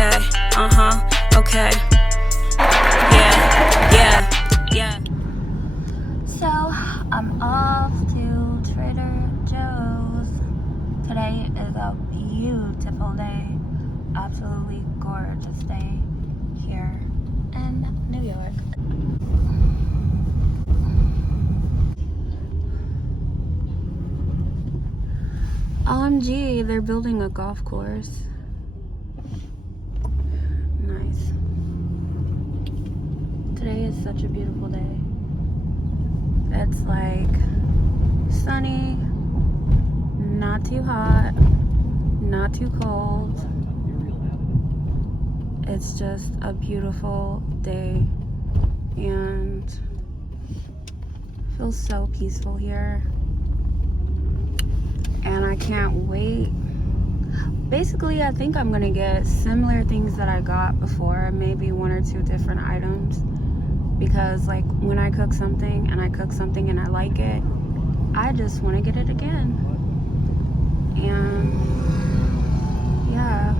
okay, okay. Yeah. So, I'm off to Trader Joe's. Today is a beautiful day. Absolutely gorgeous day here in New York. OMG, they're building a golf course. Nice. Today is such a beautiful day. It's like sunny, not too hot, not too cold. It's just a beautiful day and feels so peaceful here. And I can't wait. Basically, I think I'm gonna get similar things that I got before, maybe 1 or 2 different items, because like when I cook something and I like it, I just want to get it again. And yeah,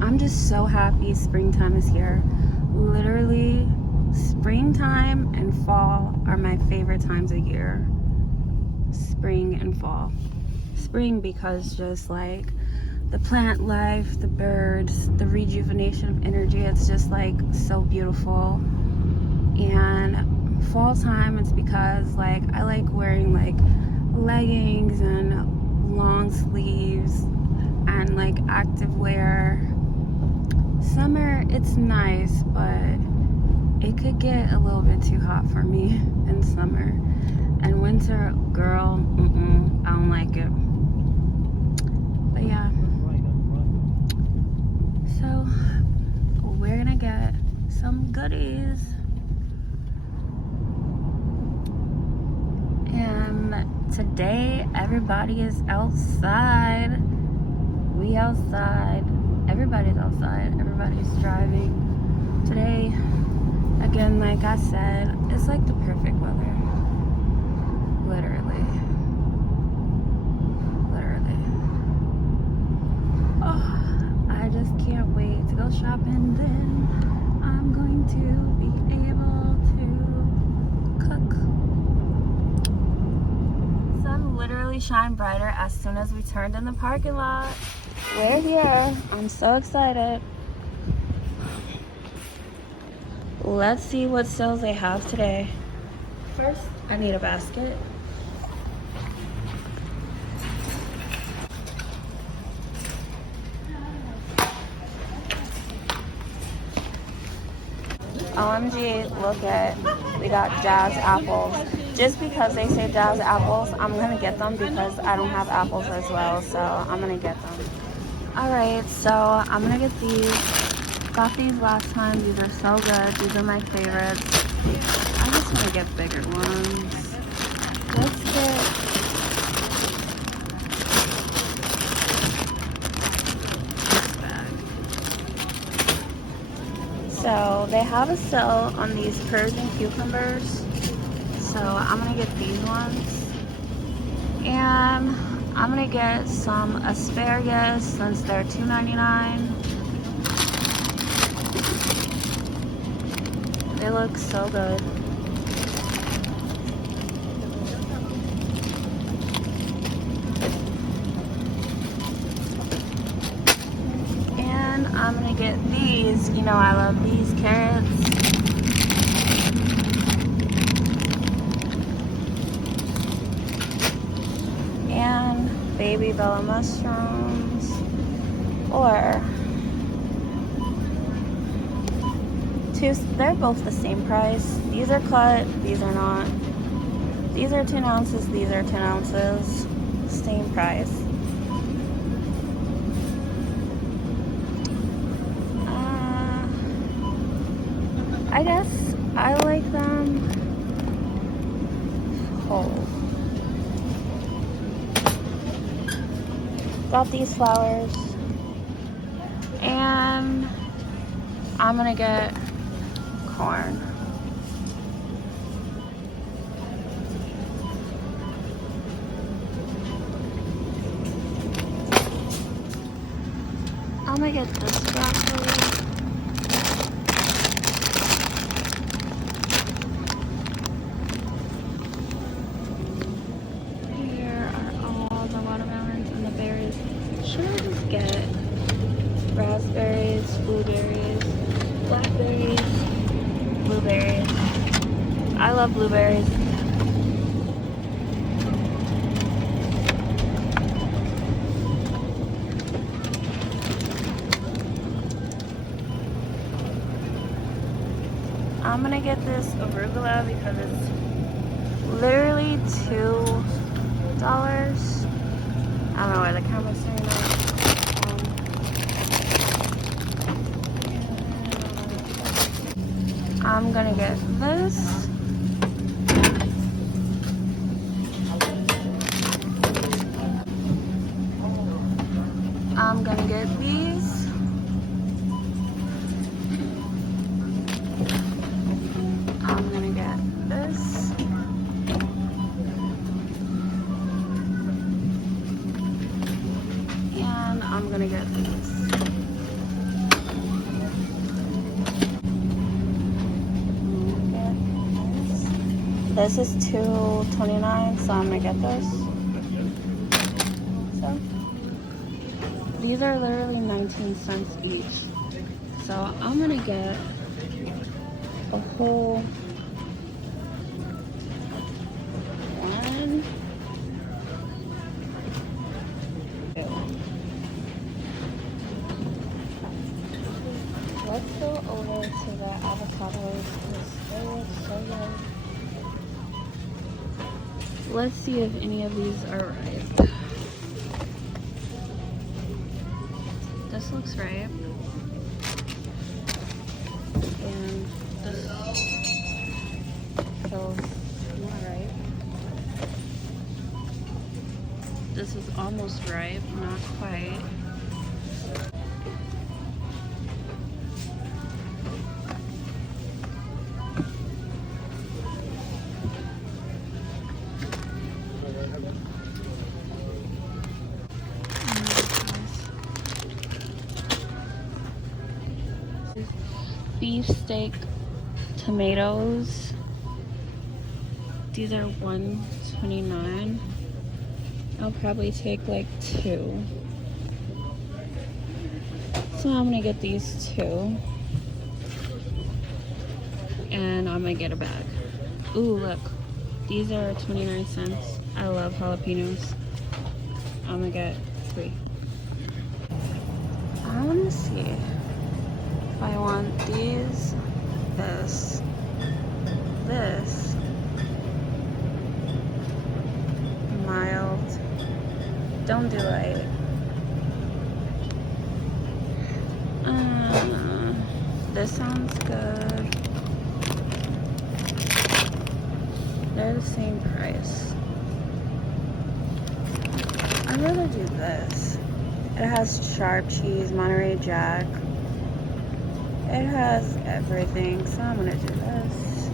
I'm just so happy springtime is here. Literally, springtime and fall are my favorite times of year. Spring and fall. Spring because just like the plant life, the birds, the rejuvenation of energy, it's just like so beautiful. And fall time, it's because like I like wearing like leggings and long sleeves and like active wear. Summer, it's nice, but it could get a little bit too hot for me in summer. And winter, girl, I don't like it. But yeah, so we're gonna get some goodies. And today everybody is outside. We outside. Everybody's outside. Everybody's driving. Today, again, like I said, it's like the perfect weather. Literally. Oh, I just can't wait to go shopping. Then I'm going to be able to cook. Sun literally shined brighter as soon as we turned in the parking lot. We're here. I'm so excited. Let's see what sales they have today. First, I need a basket. OMG, look at, we got jazz apples. Just because they say jazz apples, I'm gonna get them because I don't have apples as well, so I'm gonna get them. Alright, so I'm gonna get these. Got these last time. These are so good. These are my favorites. I just want to get bigger ones. Let's get this bag. So they have a sale on these Persian cucumbers. So I'm gonna get these ones. And I'm gonna get some asparagus since they're $2.99. They look so good. And I'm gonna get these. You know I love these carrots. And baby bella mushrooms. Or they're both the same price. These are cut, these are not. These are 10 ounces, these are 10 ounces. Same price. I guess I like them whole. Got these flowers. And I'm gonna get corn. I'm gonna get this broccoli. get raspberries, blueberries, blackberries, blueberries. I love blueberries. I'm gonna get this arugula because it's literally $2. I don't know why the camera's saying that. I'm gonna get this. I'm gonna get these. I'm gonna get this. And I'm gonna get these. This is $2.29, so I'm gonna get this. So these are literally 19 cents each. So I'm gonna get a whole one. Let's go over to the avocados. They look so good. Let's see if any of these are ripe. This looks ripe. And this feels not ripe. This is almost ripe, not quite. Beef steak tomatoes. These are $1.29. I'll probably take like 2. So I'm gonna get these 2. And I'm gonna get a bag. Ooh, look. These are 29 cents. I love jalapenos. I'm gonna get 3. I wanna see if I want these, this, mild, don't do light. This sounds good. They're the same price. I'd rather do this. It has sharp cheese, Monterey Jack. It has everything, so I'm gonna do this.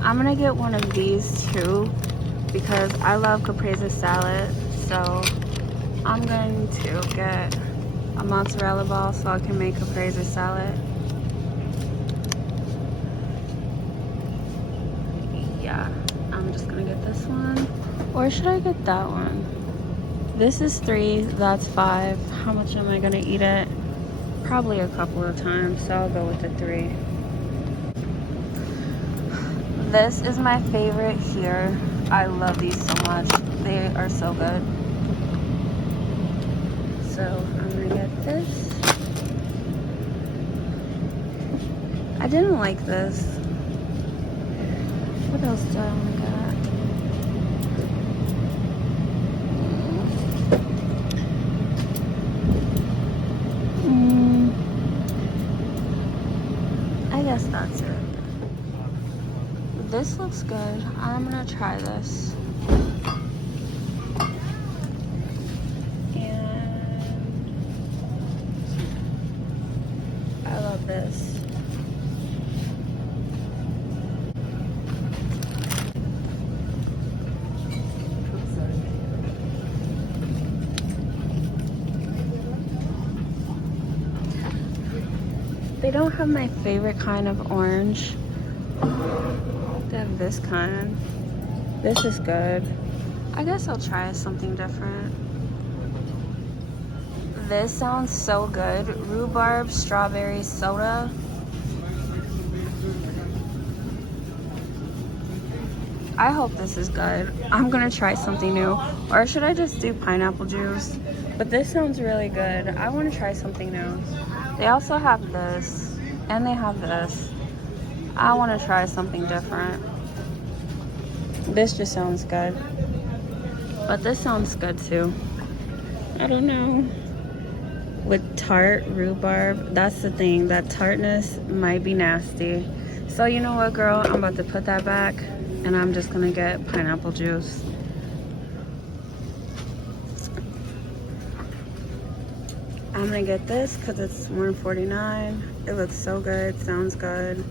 I'm gonna get one of these too because I love caprese salad, so I'm going to get a mozzarella ball so I can make caprese salad. Yeah, I'm just gonna get this one. Or should I get that one? This is 3, that's 5. How much am I gonna eat it? Probably a couple of times, so I'll go with the 3. This is my favorite here. I love these so much. They are so good. So I'm gonna get this. I didn't like this. What else do I want to get? I guess that's it. This looks good. I'm gonna try this. And I love this. They don't have my favorite kind of orange. They have this kind. This is good. I guess I'll try something different. This sounds so good. Rhubarb strawberry soda. I hope this is good. I'm gonna try something new. Or should I just do pineapple juice? But this sounds really good. I wanna try something new. They also have this, and they have this. I wanna try something different. This just sounds good. But this sounds good too. I don't know. With tart rhubarb, that's the thing. That tartness might be nasty. So you know what, girl? I'm about to put that back. And I'm just gonna get pineapple juice. I'm gonna get this because it's $1.49. It looks so good, sounds good.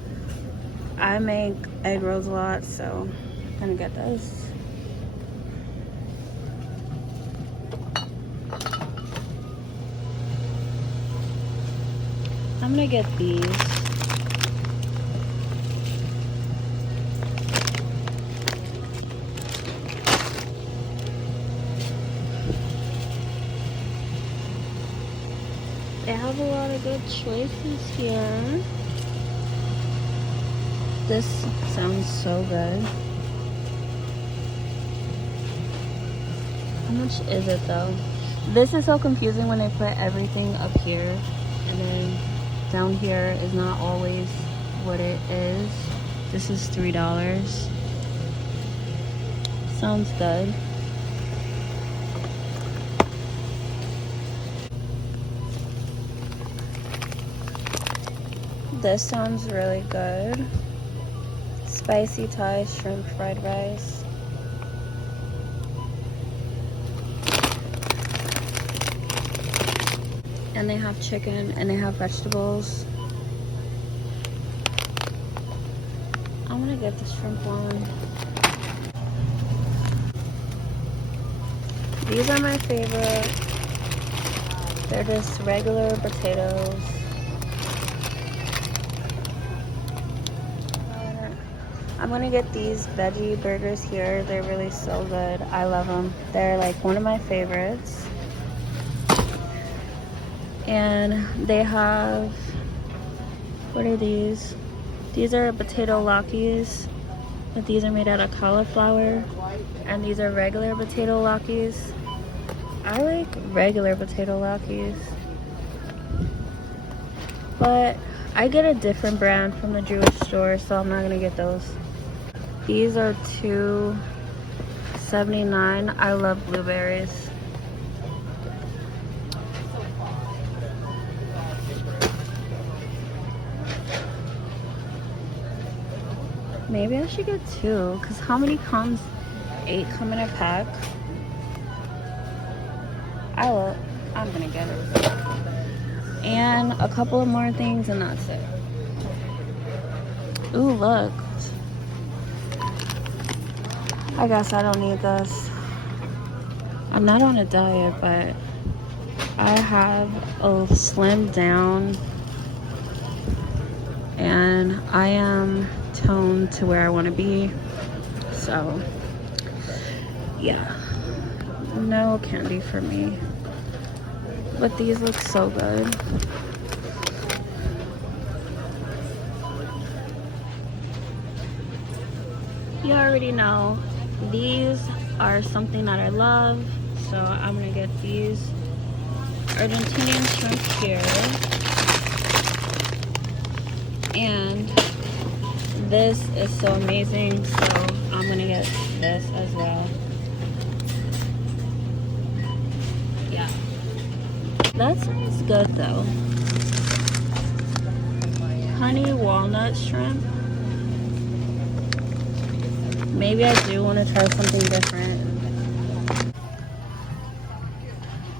I make egg rolls a lot, so I'm gonna get this. I'm gonna get these. They have a lot of good choices here. This sounds so good. How much is it though? This is so confusing when they put everything up here and then down here is not always what it is. This is $3. Sounds good. This sounds really good. Spicy Thai shrimp fried rice. And they have chicken and they have vegetables. I'm gonna get the shrimp one. These are my favorite. They're just regular potatoes. I'm gonna get these veggie burgers here. They're really so good. I love them. They're like one of my favorites. And they have, what are these? These are potato latkes, but these are made out of cauliflower. And these are regular potato latkes. I like regular potato latkes. But I get a different brand from the Jewish store, so I'm not gonna get those. These are $2.79. I love blueberries. Maybe I should get two, because how many comes? 8 come in a pack. I'm gonna get it. And a couple of more things and that's it. Ooh, look. I guess I don't need this. I'm not on a diet, but I have slimmed down and I am toned to where I want to be. So, yeah. No candy for me. But these look so good. You already know. These are something that I love, so I'm gonna get these Argentinian shrimp here. And this is so amazing, so I'm gonna get this as well. Yeah. That sounds good though. Honey walnut shrimp. Maybe I do want to try something different.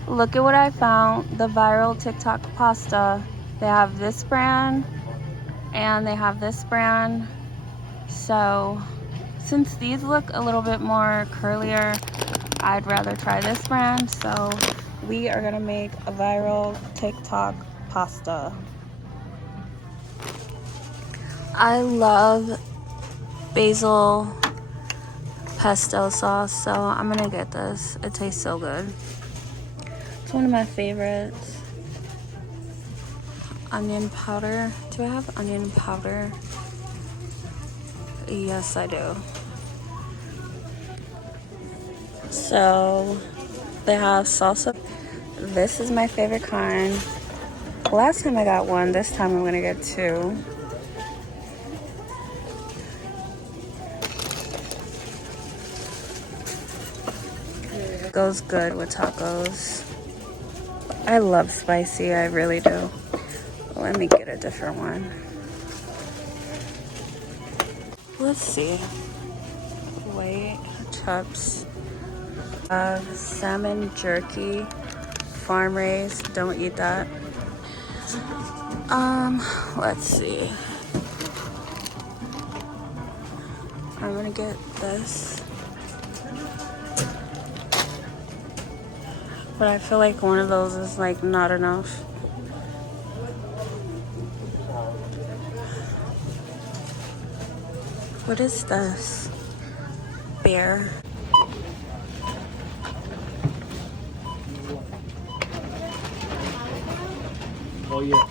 Look at what I found. The viral TikTok pasta. They have this brand and they have this brand. So since these look a little bit more curlier, I'd rather try this brand. So we are gonna make a viral TikTok pasta. I love basil pesto sauce, so I'm gonna get this. It tastes so good. It's one of my favorites. Onion powder. Do I have onion powder? Yes, I do. So they have salsa. This is my favorite kind. Last time I got one, this time I'm gonna get two. Goes good with tacos. I love spicy, I really do. Let me get a different one. Let's see. Wait, chips. Salmon jerky, farm raised. Don't eat that. Let's see. I'm gonna get this. But I feel like one of those is like not enough. What is this? Bear. Oh yeah.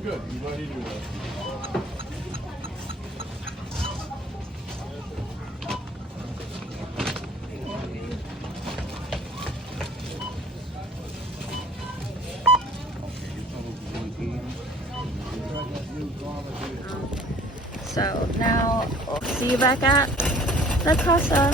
Good. You don't need to do that. So now we'll see you back at the casa.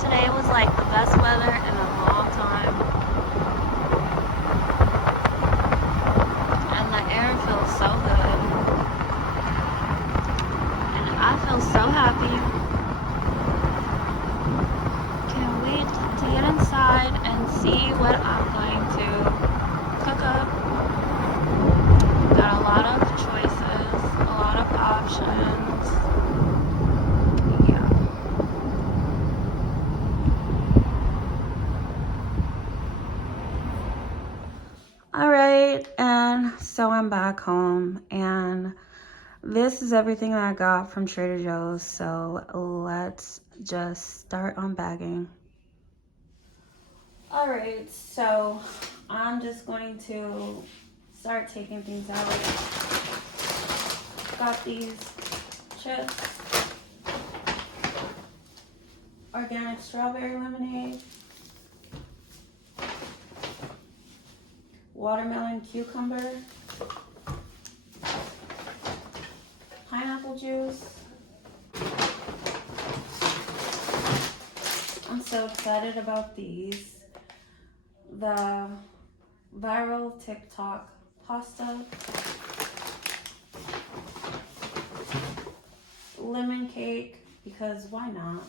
Today was like the best weather in a long time. And the air feels so good. And I feel so happy. Can't wait to get inside and see what I'm going to cook up. Got a lot of choices, a lot of options. Yeah. I'm back home, and this is everything that I got from Trader Joe's, so let's just start unbagging. Alright, so I'm just going to start taking things out. Got these chips, organic strawberry lemonade, watermelon cucumber, pineapple juice. I'm so excited about these. The viral TikTok pasta, lemon cake, because why not?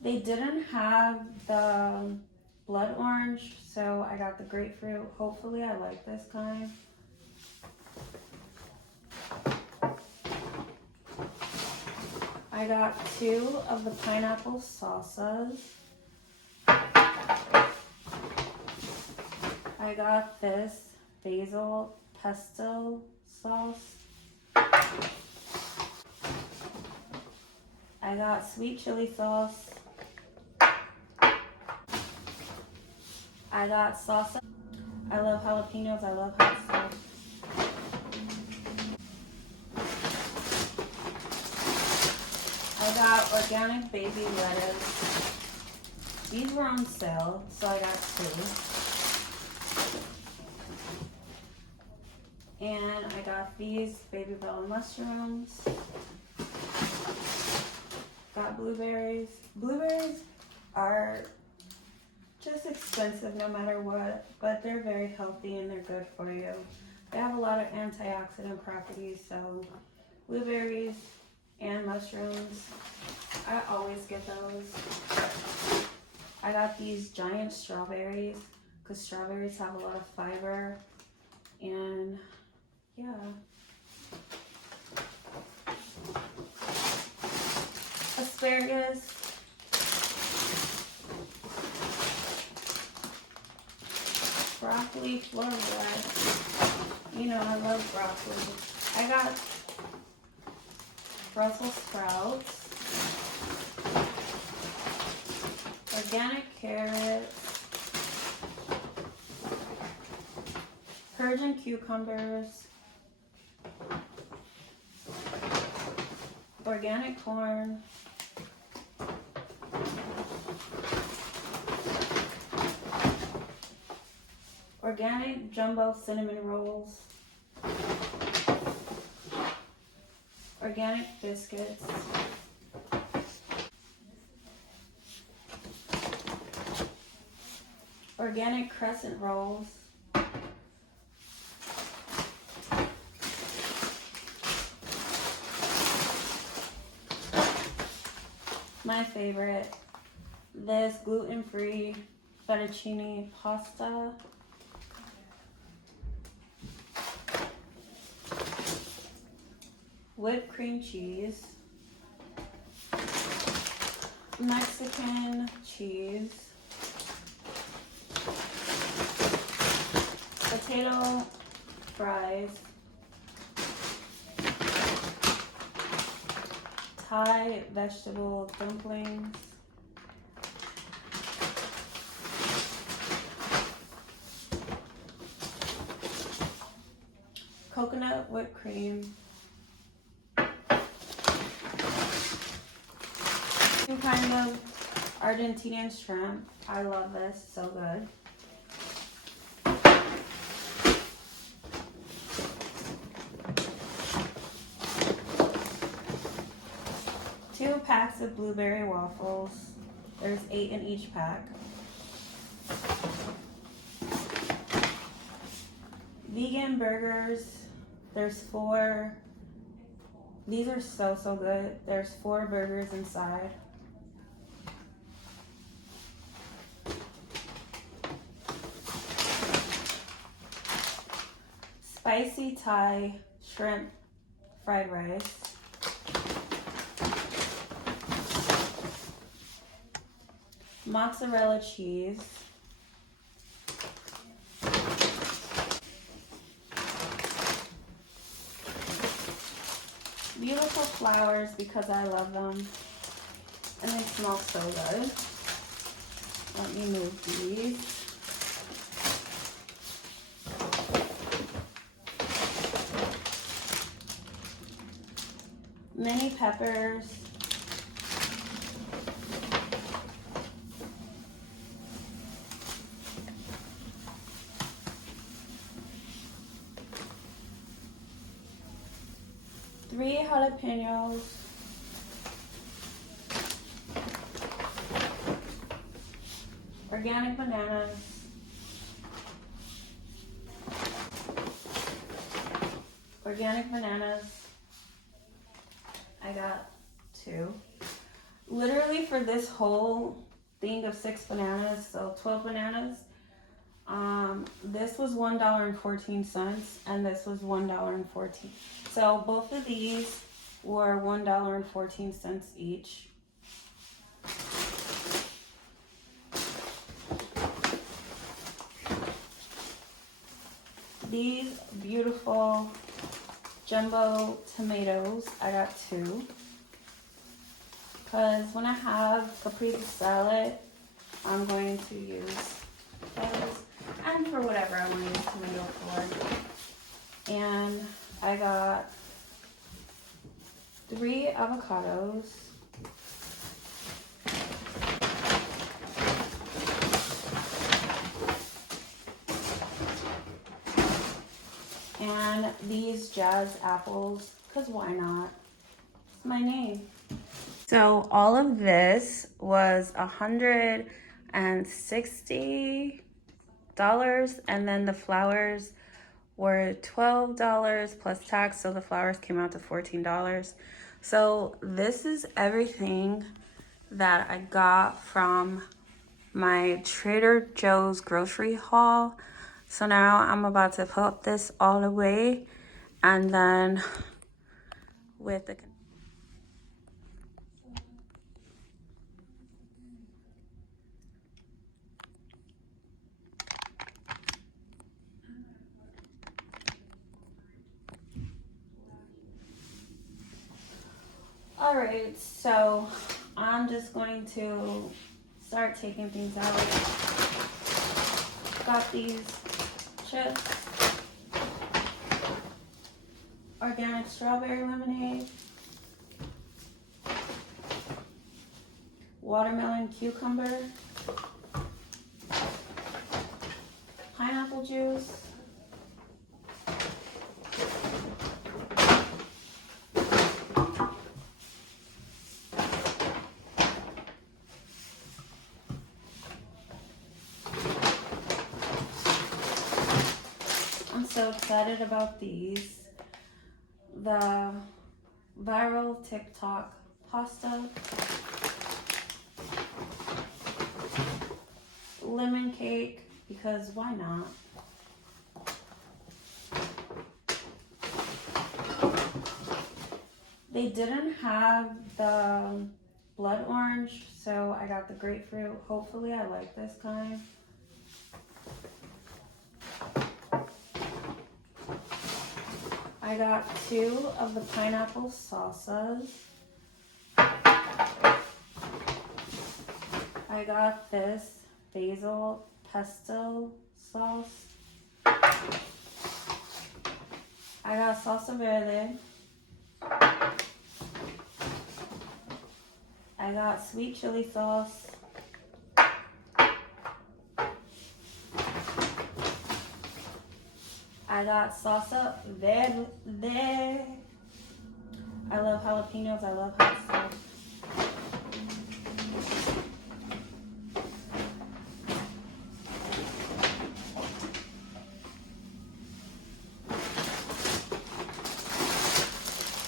They didn't have the blood orange, so I got the grapefruit. Hopefully I like this kind. I got 2 of the pineapple salsas. I got this basil pesto sauce. I got sweet chili sauce. I got salsa. I love jalapenos. I love hot stuff. I got organic baby lettuce. These were on sale, so I got 2. And I got these baby bell mushrooms. Got blueberries. Blueberries are just expensive no matter what, but they're very healthy and they're good for you. They have a lot of antioxidant properties, so blueberries and mushrooms, I always get those. I got these giant strawberries because strawberries have a lot of fiber, and yeah. Asparagus. Broccoli florette. You know, I love broccoli. I got Brussels sprouts, organic carrots, Persian cucumbers, organic corn, organic jumbo cinnamon rolls, organic biscuits, organic crescent rolls, my favorite, this gluten-free fettuccine pasta, whipped cream cheese, Mexican cheese, potato fries, Thai vegetable dumplings, coconut whipped cream, 2 kind of Argentinian shrimp. I love this, so good. Two packs of blueberry waffles. There's 8 in each pack. Vegan burgers. There's 4. These are so good. There's 4 burgers inside. Spicy Thai shrimp fried rice. mozzarella cheese, beautiful flowers because I love them and they smell so good. Let me move these. Mini peppers. Three jalapenos. Organic bananas. Organic bananas. I got 2. Literally for this whole thing of 6 bananas, so 12 bananas, this was $1.14 and this was $1.14. So both of these were $1.14 each. These beautiful jumbo tomatoes, I got 2. Because when I have caprese salad, I'm going to use those. And for whatever I want to use tomato for. And I got 3 avocados. And these jazz apples, because why not? It's my name. So all of this was $160, and then the flowers were $12 plus tax, so the flowers came out to $14. So this is everything that I got from my Trader Joe's grocery haul. So now I'm about to put this all away, and then with the all right, so I'm just going to start taking things out. Got these chips, organic strawberry lemonade, watermelon cucumber, pineapple juice, so excited about these. The viral TikTok pasta, lemon cake, because why not? They didn't have the blood orange, so I got the grapefruit. Hopefully I like this kind. I got 2 of the pineapple salsas. I got this basil pesto sauce. I got salsa verde. I got sweet chili sauce. I got salsa verde. I love jalapenos. I love hot stuff.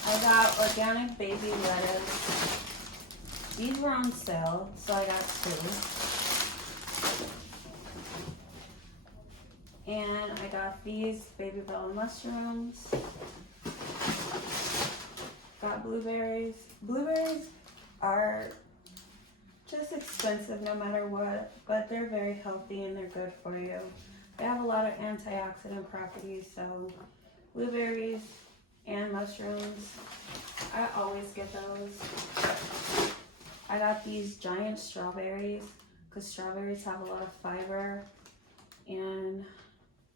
I got organic baby lettuce. These were on sale, so I got 2. And I got these baby bell mushrooms. Got blueberries. Blueberries are just expensive no matter what, but they're very healthy and they're good for you. They have a lot of antioxidant properties, so blueberries and mushrooms, I always get those. I got these giant strawberries because strawberries have a lot of fiber, and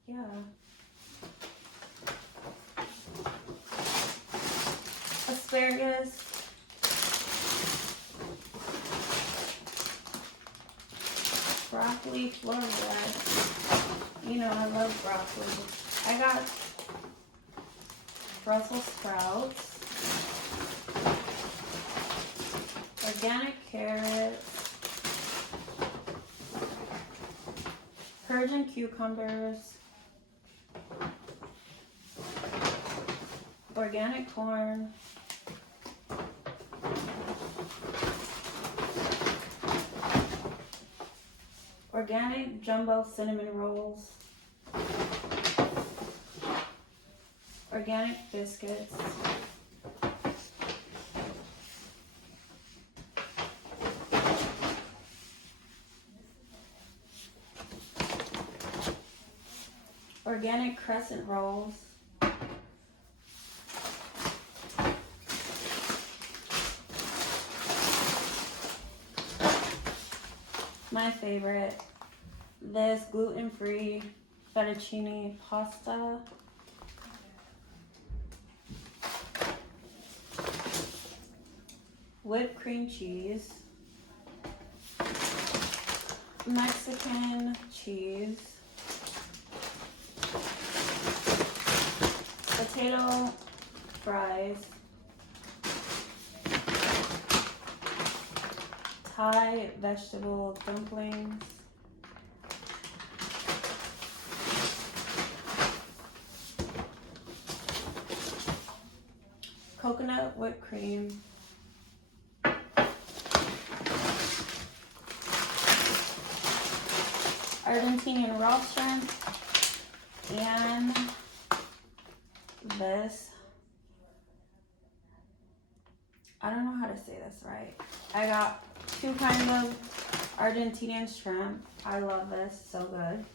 yeah. Asparagus. Broccoli, fleur. You know, I love broccoli. I got Brussels sprouts, organic carrots, Persian cucumbers, organic corn, organic jumbo cinnamon rolls, organic biscuits, organic crescent rolls, my favorite, this gluten-free fettuccine pasta, whipped cream cheese, Mexican cheese, potato fries, Thai vegetable dumplings, coconut whipped cream, Argentinian raw shrimp, and this, I don't know how to say this right. I got two kinds of Argentinian shrimp. I love this, so good.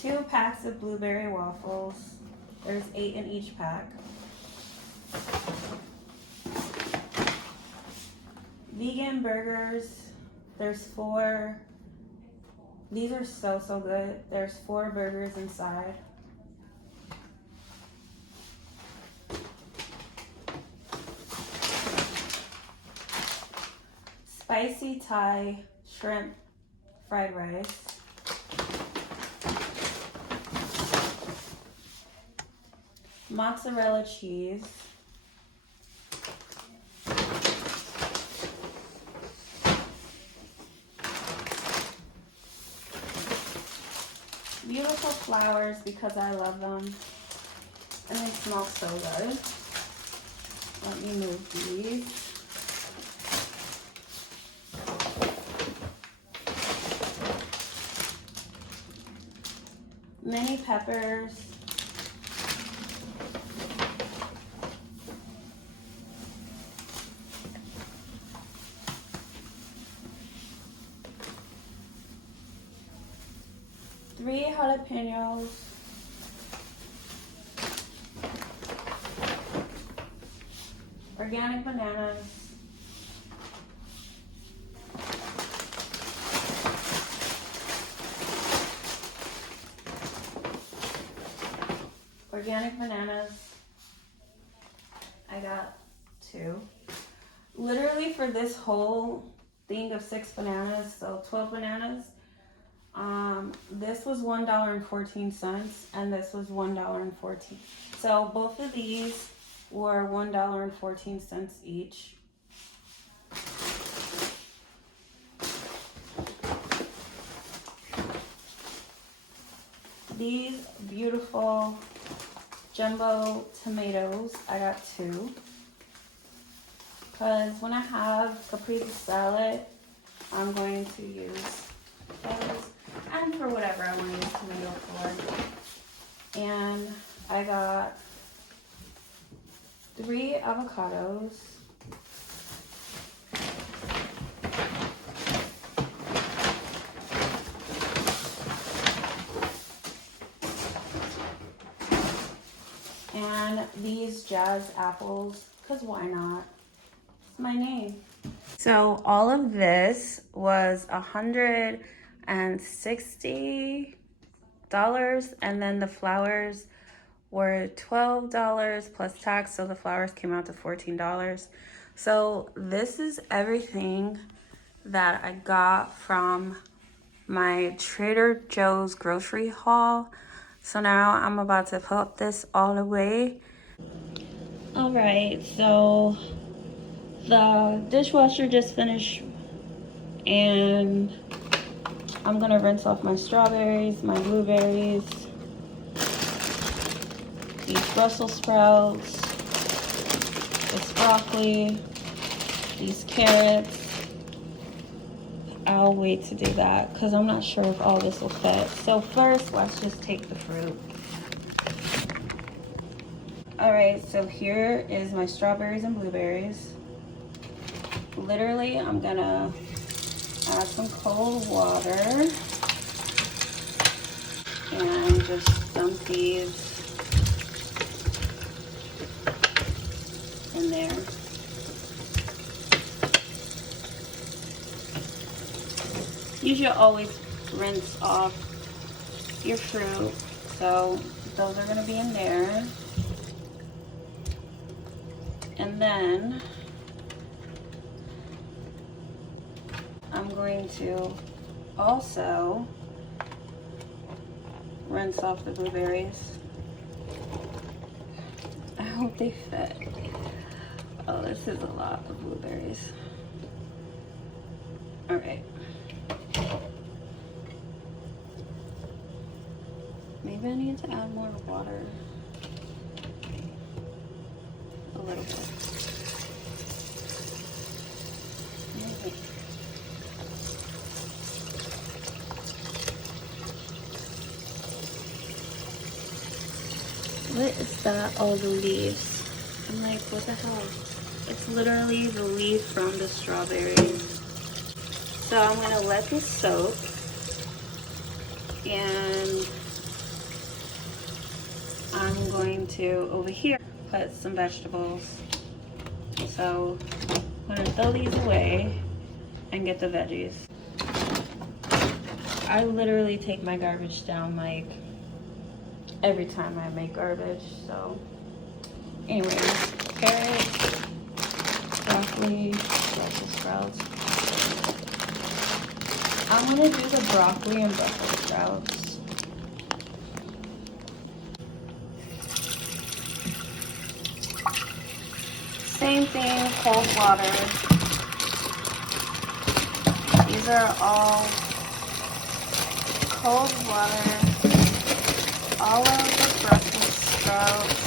Two packs of blueberry waffles. There's 8 in each pack. Vegan burgers. There's 4. These are so good. There's 4 burgers inside. Spicy Thai shrimp fried rice. Mozzarella cheese. Beautiful flowers because I love them. And they smell so good. Let me move these. Mini peppers. Three jalapenos, organic bananas, organic bananas. I got 2. Literally for this whole thing of 6 bananas, so 12 bananas. This was $1.14 and this was $1.14. So both of these were $1.14 each. These beautiful jumbo tomatoes, I got 2. Because when I have caprese salad, I'm going to use those. And for whatever I want to use tomato for. And I got 3 avocados. And these Jazz apples, because why not? It's my name. So all of this was $160, and then the flowers were $12 plus tax, so the flowers came out to $14. So this is everything that I got from my Trader Joe's grocery haul. So now I'm about to put this all away. All right, so the dishwasher just finished, and I'm gonna rinse off my strawberries, my blueberries, these Brussels sprouts, this broccoli, these carrots. I'll wait to do that because I'm not sure if all this will fit. So first, let's just take the fruit. All right, so here is my strawberries and blueberries. Literally, I'm gonna add some cold water and just dump these in there. You should always rinse off your fruit. So those are gonna be in there. And then I'm going to also rinse off the blueberries. I hope they fit. Oh, this is a lot of blueberries. All right. Maybe I need to add more water. A little bit. Maybe. What is that? All the leaves. I'm like, what the hell? It's literally the leaf from the strawberries. So I'm gonna let this soak, and I'm going to, over here, put some vegetables. So I'm gonna throw these away and get the veggies. I literally take my garbage down like every time I make garbage. So anyways, carrots, broccoli, Brussels sprouts. I'm gonna do the broccoli and Brussels sprouts. Same thing, cold water. These are all cold water. All of the Brussels sprouts.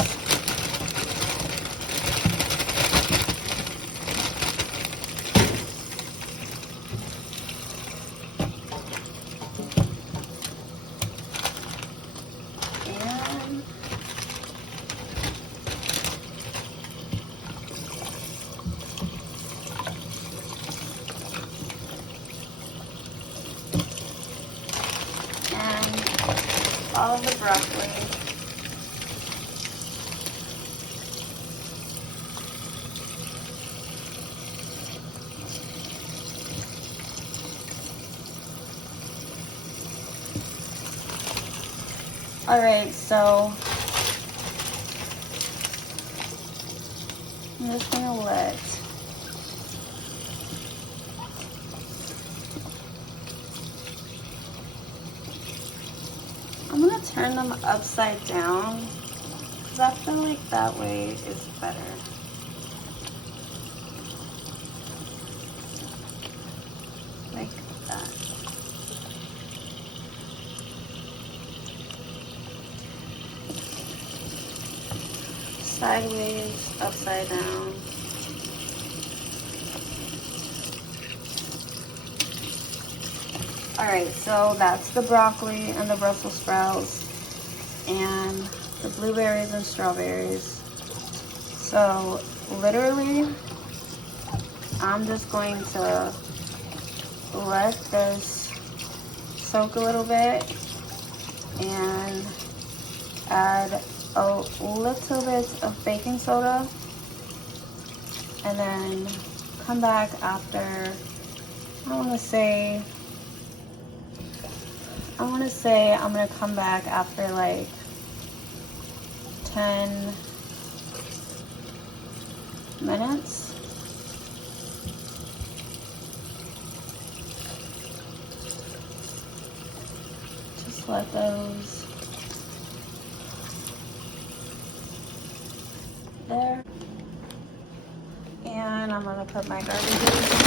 All of the broccoli. All right, so I'm just gonna let turn them upside down because I feel like that way is better. Like that. Sideways, upside down. All right, so that's the broccoli and the Brussels sprouts. and the blueberries and strawberries. So literally, I'm just going to let this soak a little bit and add a little bit of baking soda, and then come back after, I want to say I'm gonna come back after like 10 minutes. Just let those there. And I'm gonna put my garbages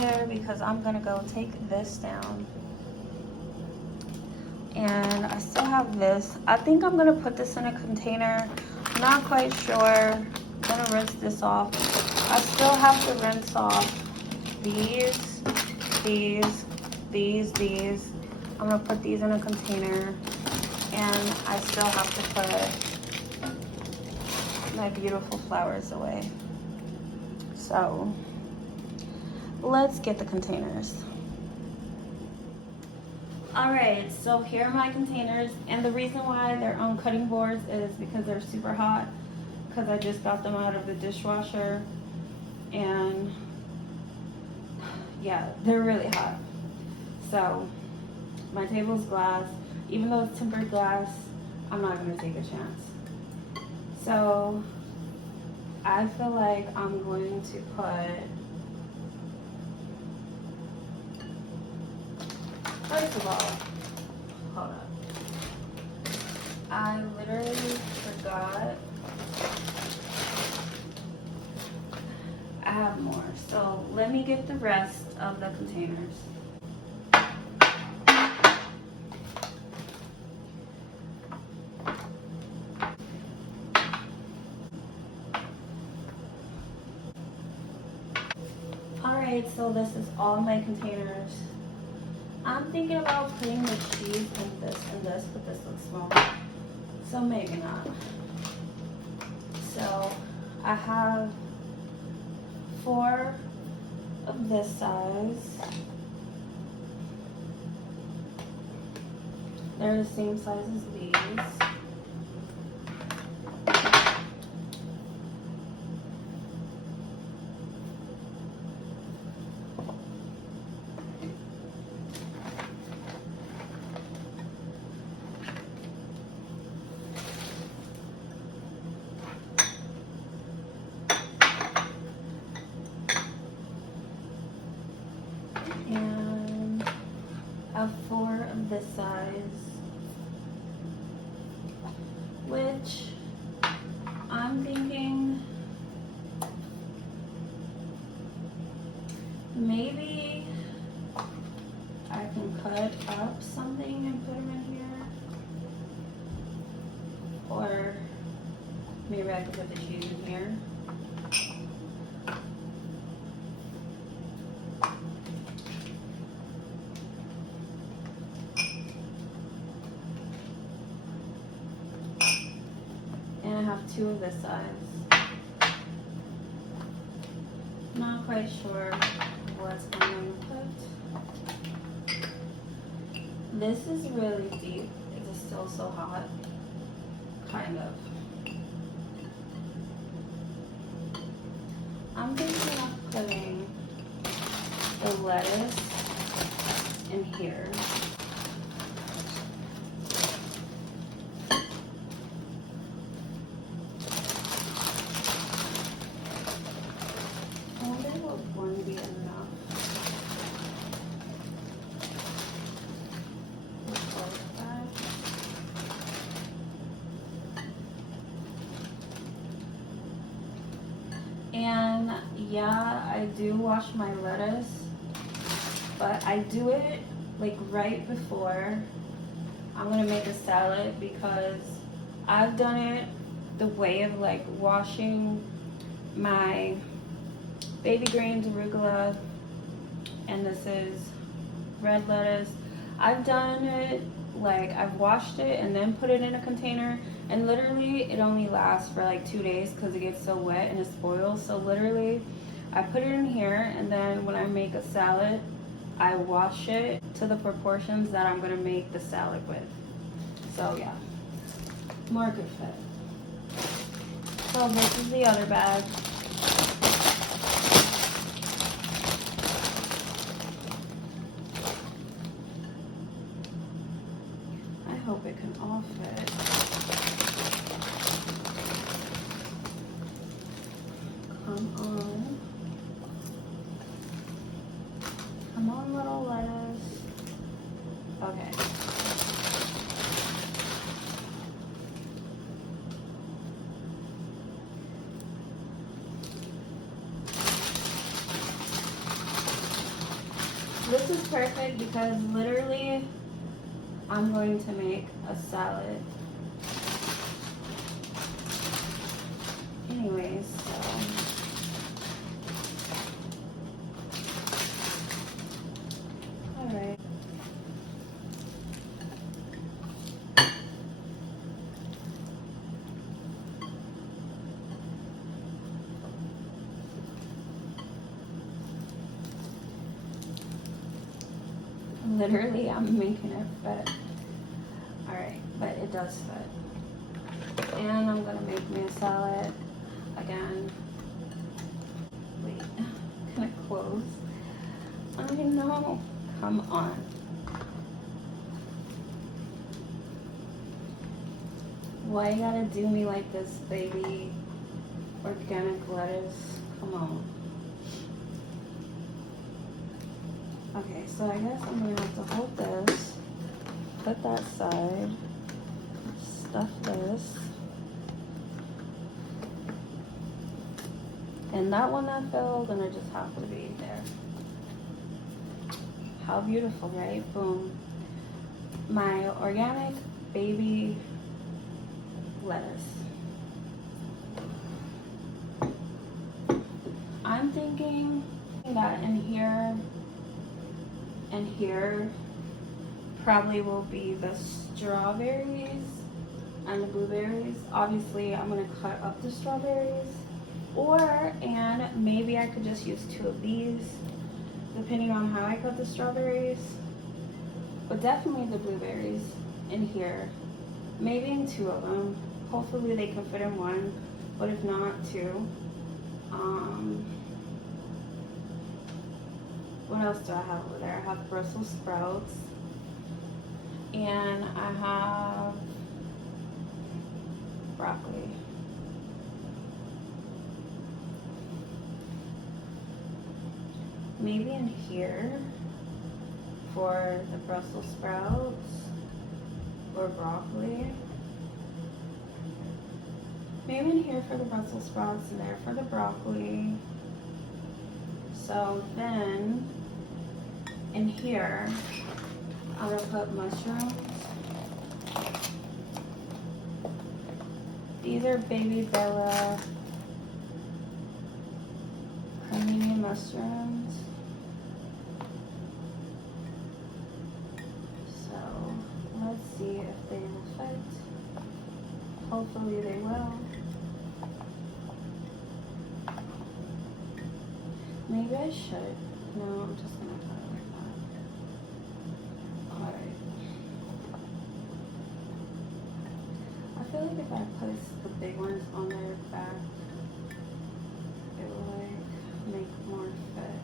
there because I'm gonna go take this down. And I still have this. I think I'm gonna put this in a container. Not quite sure. I'm gonna rinse this off. I still have to rinse off these. I'm gonna put these in a container. And I still have to put my beautiful flowers away. So let's get the containers. All right, so here are my containers, and the reason why they're on cutting boards is because they're super hot, because I just got them out of the dishwasher, and yeah, they're really hot. So my table's glass. Even though it's tempered glass, I'm not gonna take a chance. So I feel like I'm going to put, first of all, hold up. I literally forgot. I have more. So let me get the rest of the containers. Alright, so this is all my containers. I'm thinking about putting the cheese in this and this, but this looks small, so maybe not. So I have 4 of this size. They're the same size as these. And I have 4 of this size, which I'm thinking maybe I can cut up something and put them in here, or maybe I could put the cheese in here. And I have 2 of this size. Not quite sure what I'm going to put. This is really deep. It is still so hot. Kind of. I'm thinking of putting the lettuce in here. Won't be enough. And yeah, I do wash my lettuce, but I do it like right before I'm gonna make a salad, because I've done it the way of like washing my baby greens, arugula, and this is red lettuce. I've done it, like I've washed it and then put it in a container, and literally it only lasts for like 2 days because it gets so wet and it spoils. So literally I put it in here, and then when I make a salad, I wash it to the proportions that I'm gonna make the salad with. So yeah, more good fit. So this is the other bag. I hope it can all fit. Come on. Come on, little lettuce. Okay. This is perfect because literally I'm going to make a salad. Anyways, so. Alright. Literally, I'm making it fit. Alright, but it does fit. And I'm gonna make me a salad again. Wait, can I close? I know. Come on. Why you gotta do me like this, baby? Organic lettuce. Come on. Okay, so I guess I'm gonna have to hold this, put that side, stuff this, and that one that fell, gonna just have to be there. How beautiful, right? Boom. My organic baby lettuce. I'm thinking that in here and here probably will be the strawberries and the blueberries. Obviously, I'm gonna cut up the strawberries, and maybe I could just use 2 of these, depending on how I cut the strawberries. But definitely the blueberries in here, maybe in 2 of them. Hopefully they can fit in 1, but if not, 2. What else do I have over there? I have Brussels sprouts, and I have broccoli. Maybe in here for the Brussels sprouts or broccoli. Maybe in here for the Brussels sprouts and there for the broccoli. So then in here, I'm gonna put mushrooms. These are Baby Bella cremini mushrooms. So let's see if they will fit. Hopefully they will. Maybe I should. No, I'm just gonna cut it like that. Alright. I feel like if I place the big ones on their back, it will like make more fit.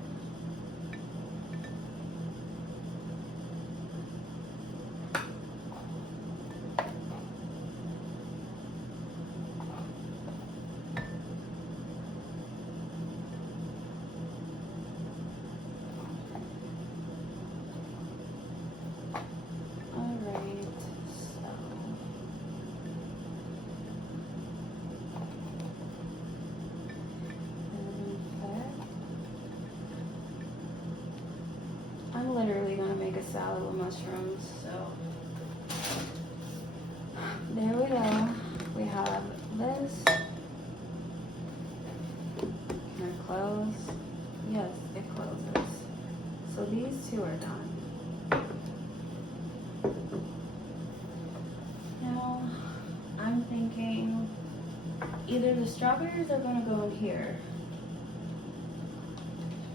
either the strawberries are gonna go in here,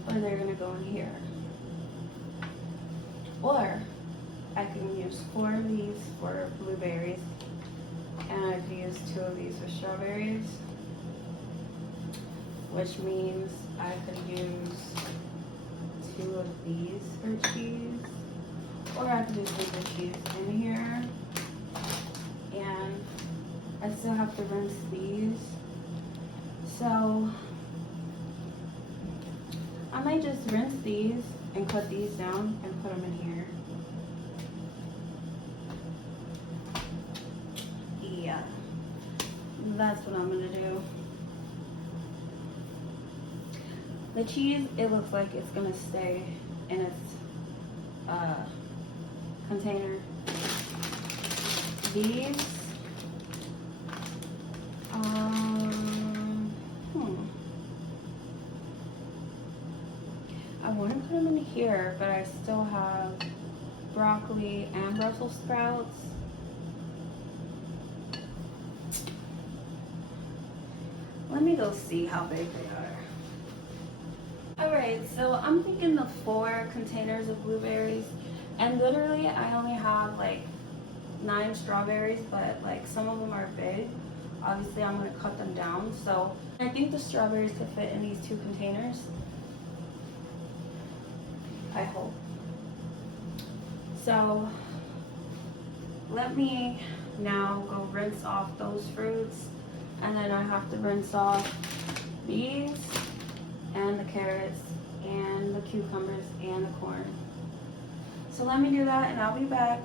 or they're gonna go in here. Or I can use 4 of these for blueberries, and I can use 2 of these for strawberries, which means I could use 2 of these for cheese, or I could just put the cheese in here, and I still have to rinse these. So I might just rinse these and cut these down and put them in here. Yeah, that's what I'm gonna do. The cheese, it looks like it's gonna stay in its container. These, I want to put them in here, but I still have broccoli and Brussels sprouts. Let me go see how big they are. Alright, so I'm thinking the 4 containers of blueberries, and literally I only have like 9 strawberries, but like some of them are big. Obviously I'm going to cut them down, so I think the strawberries could fit in these 2 containers. I hope. So let me now go rinse off those fruits, and then I have to rinse off these and the carrots and the cucumbers and the corn. So let me do that and I'll be back.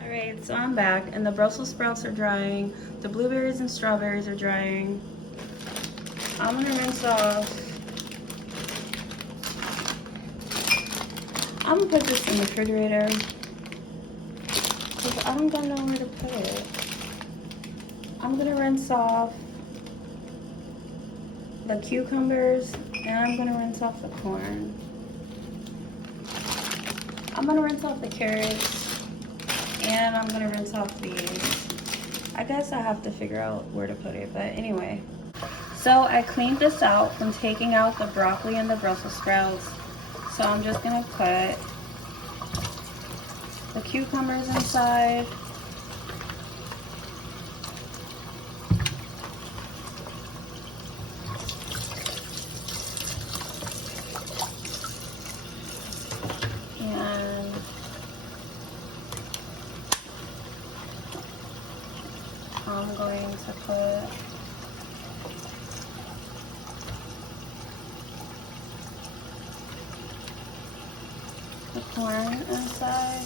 Alright, so I'm back, and the Brussels sprouts are drying. The blueberries and strawberries are drying. I'm gonna rinse off. I'm gonna put this in the refrigerator because I don't got nowhere to put it. I'm gonna rinse off the cucumbers, and I'm gonna rinse off the corn. I'm gonna rinse off the carrots, and I'm gonna rinse off these. I guess I have to figure out where to put it, but anyway. So I cleaned this out from taking out the broccoli and the Brussels sprouts. So I'm just gonna put the cucumbers inside. And I'm going to put the corn inside.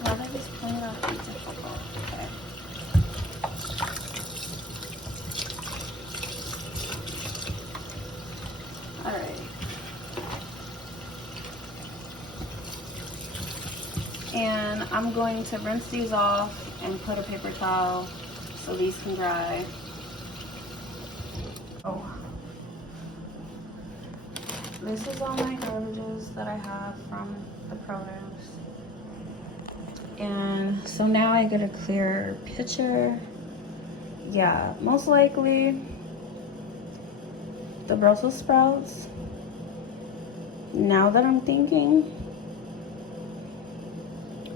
Why did this point out be difficult? Okay. Alright. And I'm going to rinse these off and put a paper towel so these can dry. Oh. This is all my garbages that I have from the produce. And so now I get a clearer picture. Yeah, most likely the Brussels sprouts, now that I'm thinking,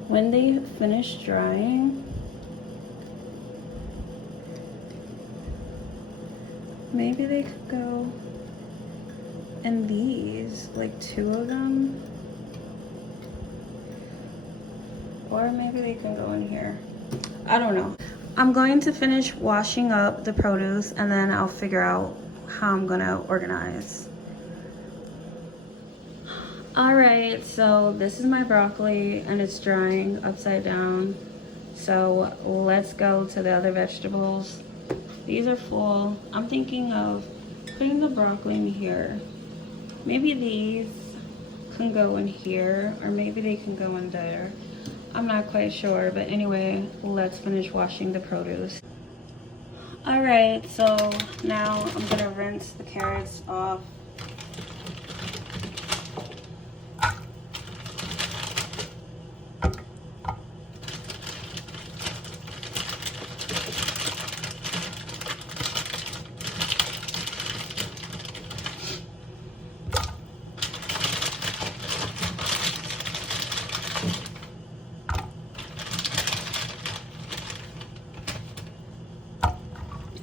when they finish drying, maybe they could go in these, like 2 of them. Or maybe they can go in here. I don't know. I'm going to finish washing up the produce, and then I'll figure out how I'm gonna organize. Alright, so this is my broccoli, and it's drying upside down. So let's go to the other vegetables. These are full. I'm thinking of putting the broccoli in here. Maybe these can go in here, or maybe they can go in there. I'm not quite sure, but anyway, let's finish washing the produce. All right, so now I'm gonna rinse the carrots off.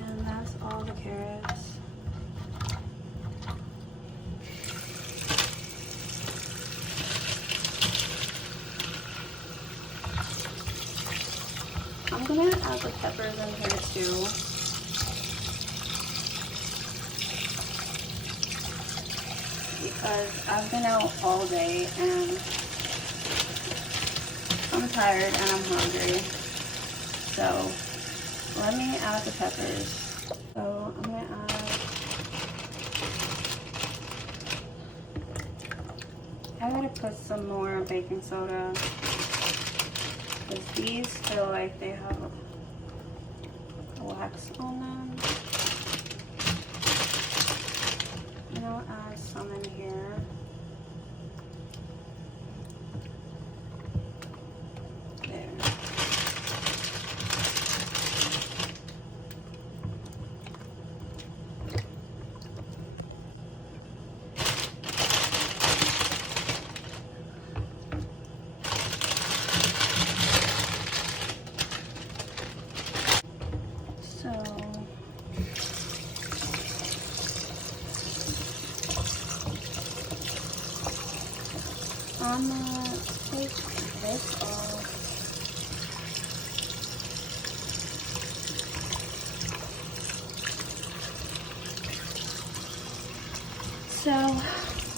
And that's all the carrots. I'm gonna add the peppers in here too. Because I've been out all day and I'm tired and I'm hungry. So let me add the peppers. So I'm gonna I gotta put some more baking soda. Because these feel like they have wax on them. And I'll add some in here. There. So I'm gonna take this off. So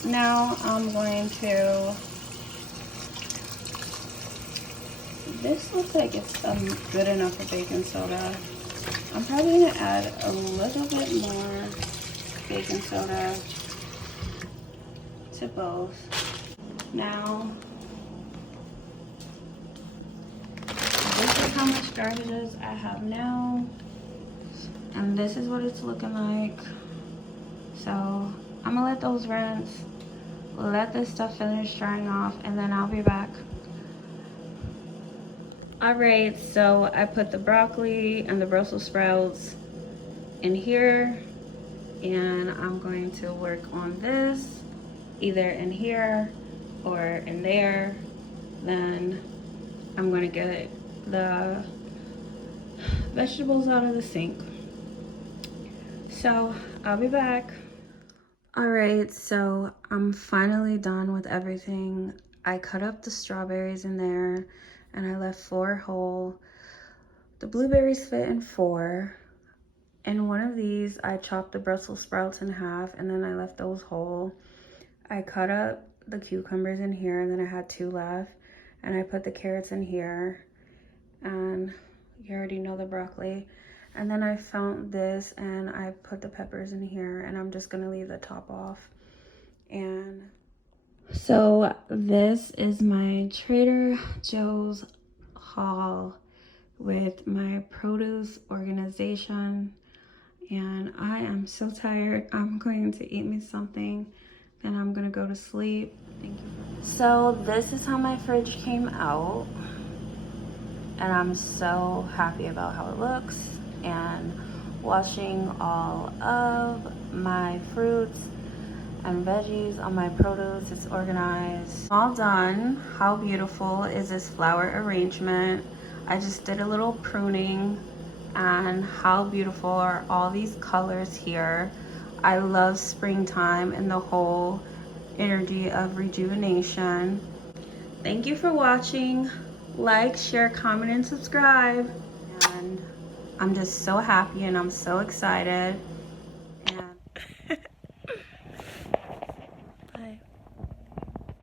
now I'm going to, this looks like it's good enough for baking soda. I'm probably gonna add a little bit more baking soda to both. Now, this is how much garbages I have now. And this is what it's looking like. So I'm gonna let those rinse, let this stuff finish drying off, and then I'll be back. All right, so I put the broccoli and the Brussels sprouts in here, and I'm going to work on this either in here or in there. Then I'm gonna get the vegetables out of the sink. So I'll be back. All right, so I'm finally done with everything. I cut up the strawberries in there and I left 4 whole. The blueberries fit in 4. In one of these, I chopped the Brussels sprouts in half and then I left those whole. I cut up the cucumbers in here and then I had 2 left. And I put the carrots in here. And you already know the broccoli. And then I found this and I put the peppers in here and I'm just gonna leave the top off. And so this is my Trader Joe's haul with my produce organization. And I am so tired. I'm going to eat me something, then I'm gonna go to sleep. Thank you. So this is how my fridge came out. And I'm so happy about how it looks. And washing all of my fruits and veggies on my produce, it's organized. All done. How beautiful is this flower arrangement? I just did a little pruning, and how beautiful are all these colors here. I love springtime and the whole energy of rejuvenation. Thank you for watching. Like, share, comment, and subscribe. And I'm just so happy and I'm so excited.